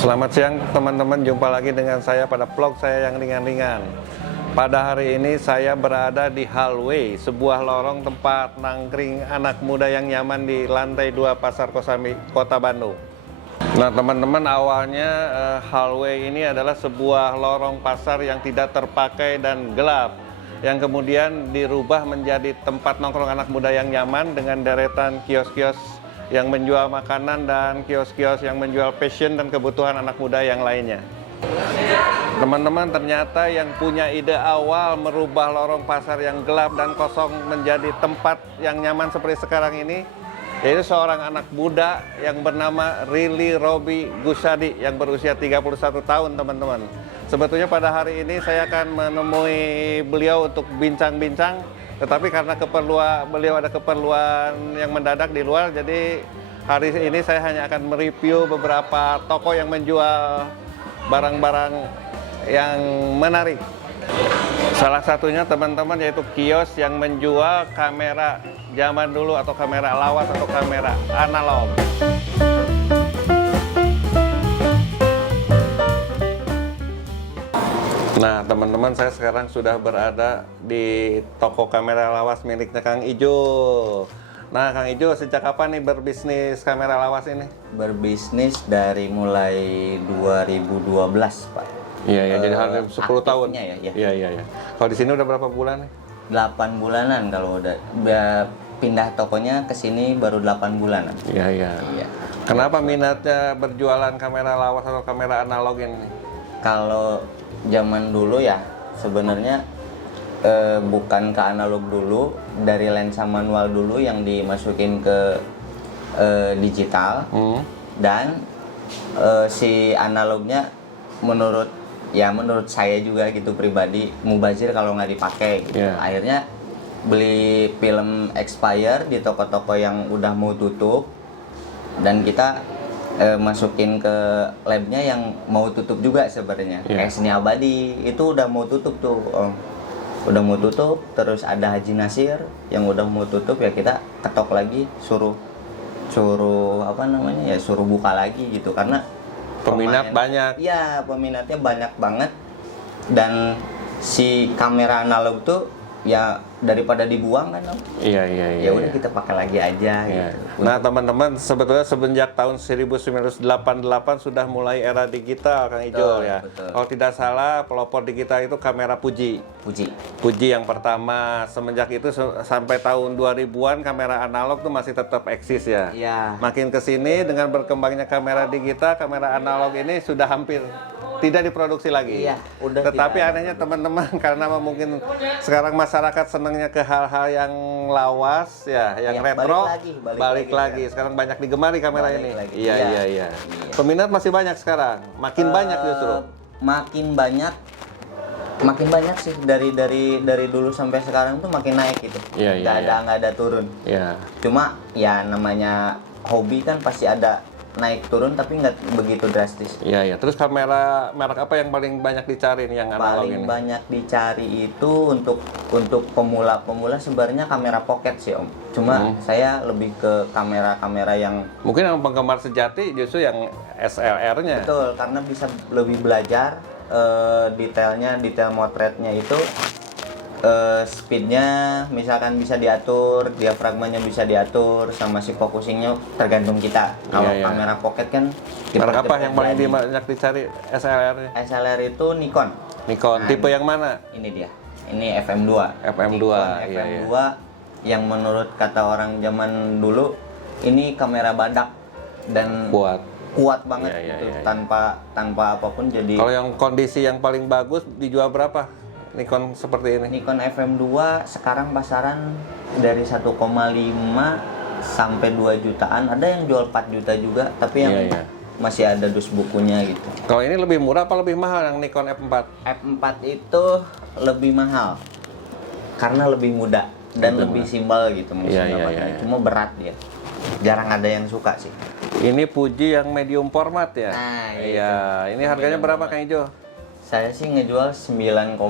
Selamat siang teman-teman, jumpa lagi dengan saya pada vlog saya yang ringan-ringan. Pada hari ini saya berada di Hallway, sebuah lorong tempat nangkring anak muda yang nyaman di lantai 2 Pasar Kosambi, Kota Bandung. Nah teman-teman, awalnya Hallway ini adalah sebuah lorong pasar yang tidak terpakai dan gelap, yang kemudian dirubah menjadi tempat nongkrong anak muda yang nyaman dengan deretan kios-kios yang menjual makanan dan kios-kios yang menjual fashion dan kebutuhan anak muda yang lainnya. Teman-teman, ternyata yang punya ide awal merubah lorong pasar yang gelap dan kosong menjadi tempat yang nyaman seperti sekarang ini, yaitu seorang anak muda yang bernama Rilly Robi Gusadi yang berusia 31 tahun, teman-teman. Sebetulnya pada hari ini saya akan menemui beliau untuk bincang-bincang, tetapi karena beliau ada keperluan yang mendadak di luar, jadi hari ini saya hanya akan mereview beberapa toko yang menjual barang-barang yang menarik. Salah satunya teman-teman yaitu kios yang menjual kamera zaman dulu atau kamera lawas atau kamera analog. Nah teman-teman, saya sekarang sudah berada di toko kamera lawas miliknya Kang Ijo. Nah Kang Ijo, sejak kapan nih berbisnis kamera lawas ini? Berbisnis dari mulai 2012, Pak. Iya ya, jadi hampir 10 tahun. Ya. Kalau di sini udah berapa bulan nih? 8 bulanan kalau udah pindah tokonya ke sini baru 8 bulanan. Iya. Kenapa minatnya berjualan kamera lawas atau kamera analog ini? Kalau zaman dulu ya sebenarnya bukan ke analog dulu, dari lensa manual dulu yang dimasukin ke digital. Dan si analognya menurut saya juga gitu pribadi mubazir kalau nggak dipakai gitu. Akhirnya beli film expire di toko-toko yang udah mau tutup dan kita masukin ke labnya yang mau tutup juga sebenarnya. Kayak Seni Abadi itu udah mau tutup tuh, udah mau tutup. Terus ada Haji Nasir yang udah mau tutup, ya kita ketok lagi, suruh suruh buka lagi gitu, karena Peminat banyak. Iya, peminatnya banyak banget. Dan si kamera analog tuh ya daripada dibuang kan, Om. Iya. Ya udah kita pakai lagi aja gitu. Nah teman-teman, sebetulnya semenjak tahun 1988 sudah mulai era digital, Kang Ijo, ya. Betul. Kalau tidak salah, pelopor digital itu kamera Fuji yang pertama. Semenjak itu sampai tahun 2000-an kamera analog tuh masih tetap eksis ya. Iya. Makin ke sini dengan berkembangnya kamera digital, kamera analog ini sudah hampir tidak diproduksi lagi. Iya, udah. Tetapi anehnya teman-teman, karena mungkin sekarang masyarakat senangnya ke hal-hal yang lawas ya, yang retro, balik lagi. Sekarang banyak digemari kamera ini. Iya. Peminat masih banyak sekarang, makin banyak justru. Makin banyak sih, dari dulu sampai sekarang tuh makin naik gitu. Nggak ada turun. Iya. Cuma ya namanya hobi kan pasti ada naik turun, tapi nggak begitu drastis. Iya. Terus kamera merek apa yang paling banyak dicari nih yang analog ini? Paling banyak dicari itu untuk pemula sebenarnya kamera pocket sih, Om. Cuma saya lebih ke kamera yang mungkin yang penggemar sejati justru yang SLR-nya. Betul, karena bisa lebih belajar detail motretnya itu. Speednya misalkan bisa diatur, diafragmanya bisa diatur, sama si focusingnya tergantung kita. Kalau kamera pocket kan merek apa yang paling banyak dicari SLR-nya? SLR itu Nikon. Nah, tipe yang mana? Ini dia, ini FM2. FM2 yang menurut kata orang zaman dulu ini kamera badak dan kuat banget gitu. Tanpa apapun. Jadi kalau yang kondisi yang paling bagus dijual berapa? Nikon seperti ini. Nikon FM2 sekarang pasaran dari 1,5 sampai 2 jutaan. Ada yang jual 4 juta juga, tapi yang masih ada dus bukunya gitu. Kalau ini lebih murah apa lebih mahal yang Nikon F4? F4 itu lebih mahal karena lebih mudah dan lebih simpel gitu menggunakannya. Cuma berat dia. Jarang ada yang suka sih. Ini Fuji yang medium format ya? Nah, ini harganya berapa Kang Ijo? Saya sih ngejual 9,5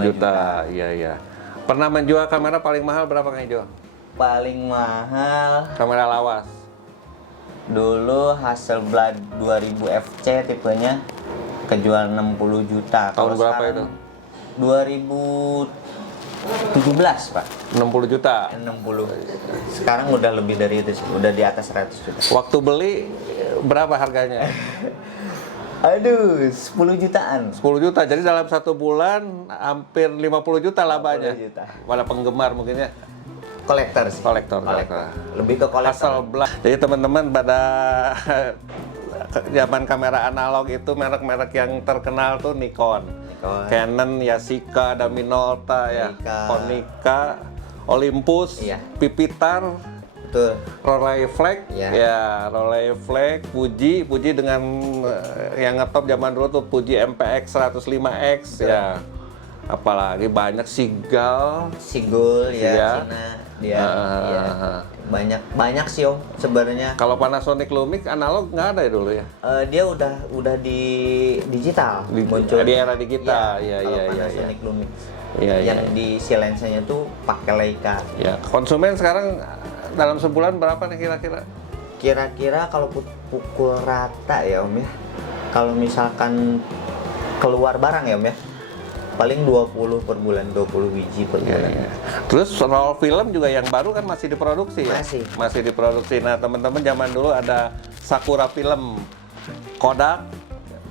juta. Iya. Pernah menjual kamera paling mahal berapa Kang Ijo? Paling mahal kamera lawas Dulu Hasselblad 2000 FC tipenya kejual 60 juta. Tahun Kalau berapa sekarang, itu? 2017 Pak. 60 juta. 60. Sekarang udah lebih dari itu sih, udah di atas 100 juta. Waktu beli berapa harganya? Aduh, 10 jutaan. 10 juta. Jadi dalam 1 bulan hampir 50 juta labanya. 50 juta. Pada penggemar mungkin ya. Kolektor sih. Kolektor. Lebih ke kolektor. Hasselblad. Jadi teman-teman pada zaman kamera analog itu merek-merek yang terkenal tuh Nikon, Canon, Yashica, ada Minolta ya, Konica, Olympus, Iya. Pipitar, Betul. Rolleiflex, Iya. ya Rolleiflex, Fuji yang ngetop zaman dulu tuh Fuji MPX 105X ya. Apalagi banyak Seagull, Sigul ya, Iya. Cina dia. Iya. Banyak sih Om sebenarnya. Kalau Panasonic Lumix analog nggak ada ya dulu ya? Dia udah di digital muncul Di era digital, Iya, iya, kalau iya, iya, Panasonic Lumix. Iya, Yang iya. di si lensanya tuh pakai Leica. Ya, konsumen sekarang dalam sebulan berapa nih kira-kira? Kira-kira kalau pukul rata ya Om ya. Kalau misalkan keluar barang ya Om ya. Paling 20 per bulan, 20 biji per Ya, bulan. ya. Terus roll film juga yang baru kan masih diproduksi ya? Masih diproduksi. Nah, teman-teman zaman dulu ada Sakura Film, Kodak,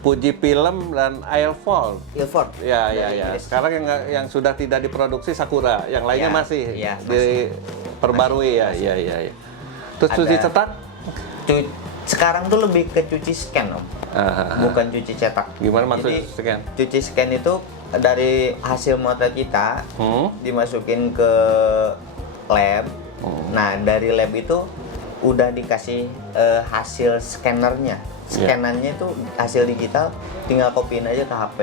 Fuji Film, dan Ilford. Ilford. Ya, ya, dari ya. Inggris. Sekarang yang sudah tidak diproduksi Sakura, yang lainnya Ya, masih ya, masih. diperbarui ya. Iya, iya, iya. Terus cuci Ada- cetak? Sekarang tuh lebih ke cuci scan Om. Bukan cuci cetak. Gimana maksudnya Jadi, scan? cuci scan itu dari hasil motret kita dimasukin ke lab. Nah, dari lab itu udah dikasih hasil scannernya. Scanannya itu hasil digital, tinggal copyin aja ke HP.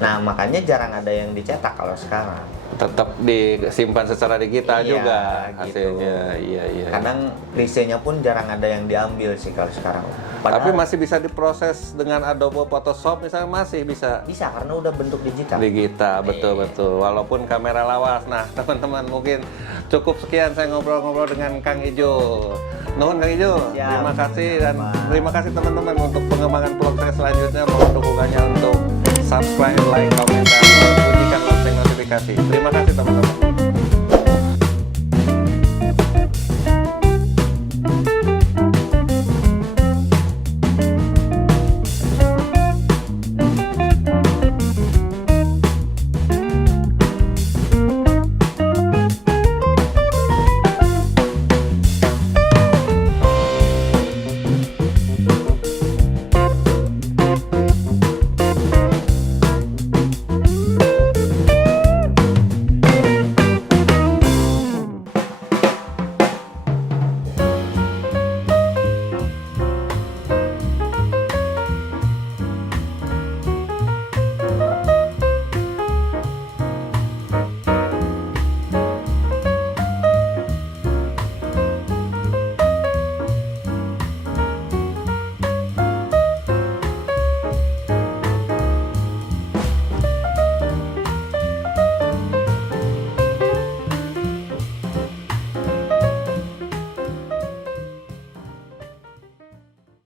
Nah, makanya jarang ada yang dicetak kalau sekarang. Tetap disimpan secara digital Iya, juga gitu. hasilnya. Iya, iya. Kadang risetnya pun jarang ada yang diambil sih kalau sekarang. Tapi masih bisa diproses dengan Adobe Photoshop misalnya, masih bisa bisa karena udah bentuk digital. digital, betul-betul. Walaupun kamera lawas. Nah, teman-teman mungkin cukup sekian saya ngobrol-ngobrol dengan Kang Ijo. Nuhun Kang Ijo. Siap. Terima kasih dan terima kasih teman-teman untuk pengembangan vlog saya selanjutnya. Mohon dukungannya untuk subscribe, like, komen, dan bunyikan lonceng notifikasi. Terima kasih teman-teman.